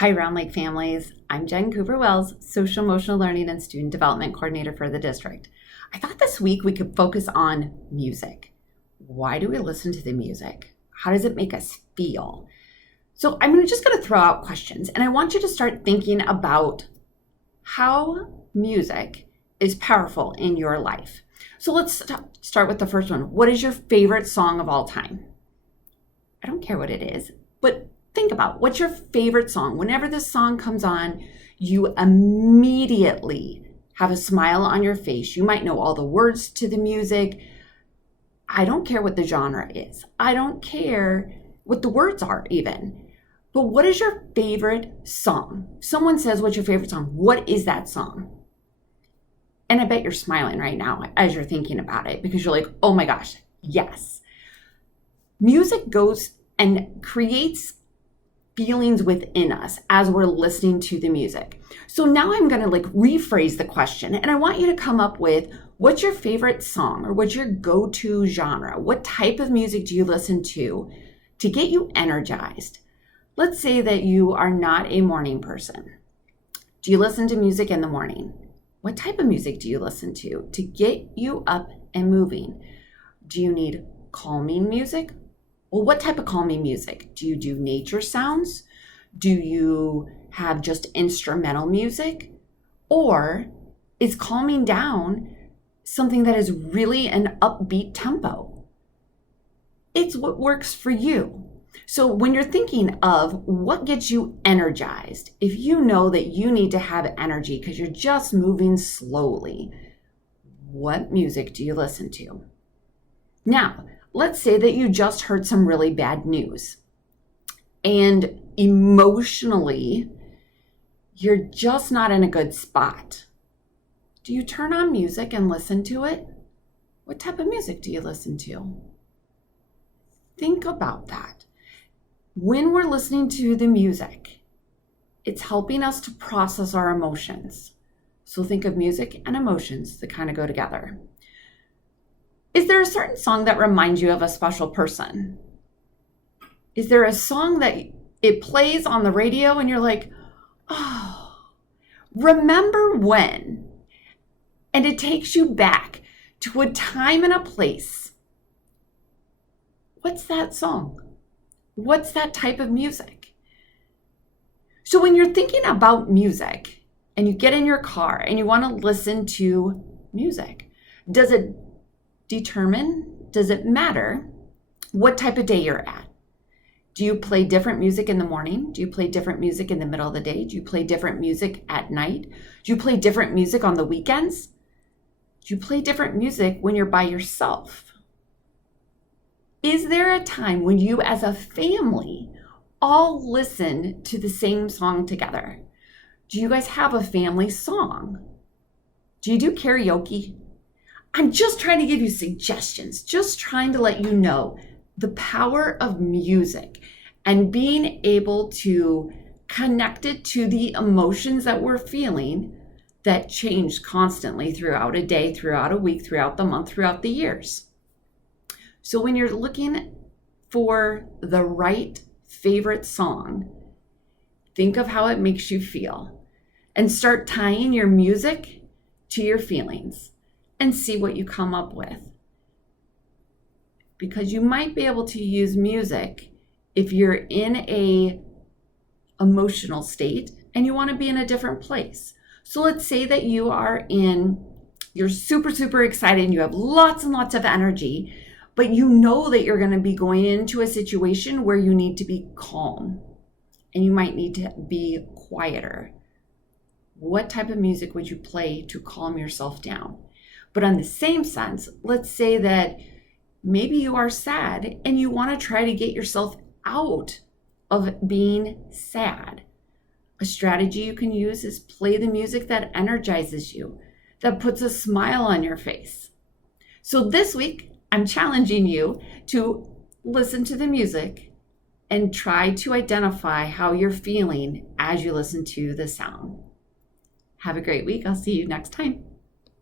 Hi, Round Lake families. I'm Jen Cooper Wells, Social Emotional Learning and Student Development Coordinator for the district. I thought this week we could focus on music. Why do we listen to the music? How does it make us feel? So I'm just going to throw out questions, and I want you to start thinking about how music is powerful in your life. So let's start with the first one. What is your favorite song of all time? I don't care what it is, but think about what's your favorite song. Whenever this song comes on, you immediately have a smile on your face. You might know all the words to the music. I don't care what the genre is. I don't care what the words are even. But what is your favorite song? Someone says, what's your favorite song? What is that song? And I bet you're smiling right now as you're thinking about it because you're like, oh my gosh, yes. Music goes and creates feelings within us as we're listening to the music. So now I'm going to rephrase the question, and I want you to come up with what's your favorite song or what's your go-to genre? What type of music do you listen to get you energized? Let's say that you are not a morning person. Do you listen to music in the morning? What type of music do you listen to get you up and moving? Do you need calming music? Well, what type of calming music? Do you do nature sounds? Do you have just instrumental music? Or is calming down something that is really an upbeat tempo? It's what works for you. So when you're thinking of what gets you energized, if you know that you need to have energy because you're just moving slowly, what music do you listen to? Now, let's say that you just heard some really bad news and emotionally, you're just not in a good spot. Do you turn on music and listen to it? What type of music do you listen to? Think about that. When we're listening to the music, it's helping us to process our emotions. So think of music and emotions that kind of go together. Is there a certain song that reminds you of a special person? Is there a song that it plays on the radio and you're like, oh, remember when? And it takes you back to a time and a place. What's that song? What's that type of music? So when you're thinking about music and you get in your car and you want to listen to music, does it matter what type of day you're at? Do you play different music in the morning? Do you play different music in the middle of the day? Do you play different music at night? Do you play different music on the weekends? Do you play different music when you're by yourself? Is there a time when you as a family all listen to the same song together? Do you guys have a family song? Do you do karaoke? I'm just trying to give you suggestions, just trying to let you know the power of music and being able to connect it to the emotions that we're feeling that change constantly throughout a day, throughout a week, throughout the month, throughout the years. So when you're looking for the right favorite song, think of how it makes you feel and start tying your music to your feelings and see what you come up with. Because you might be able to use music if you're in a emotional state and you want to be in a different place. So let's say that you're super, super excited and you have lots and lots of energy, but you know that you're going to be going into a situation where you need to be calm and you might need to be quieter. What type of music would you play to calm yourself down? But on the same sense, let's say that maybe you are sad and you want to try to get yourself out of being sad. A strategy you can use is play the music that energizes you, that puts a smile on your face. So this week, I'm challenging you to listen to the music and try to identify how you're feeling as you listen to the sound. Have a great week. I'll see you next time.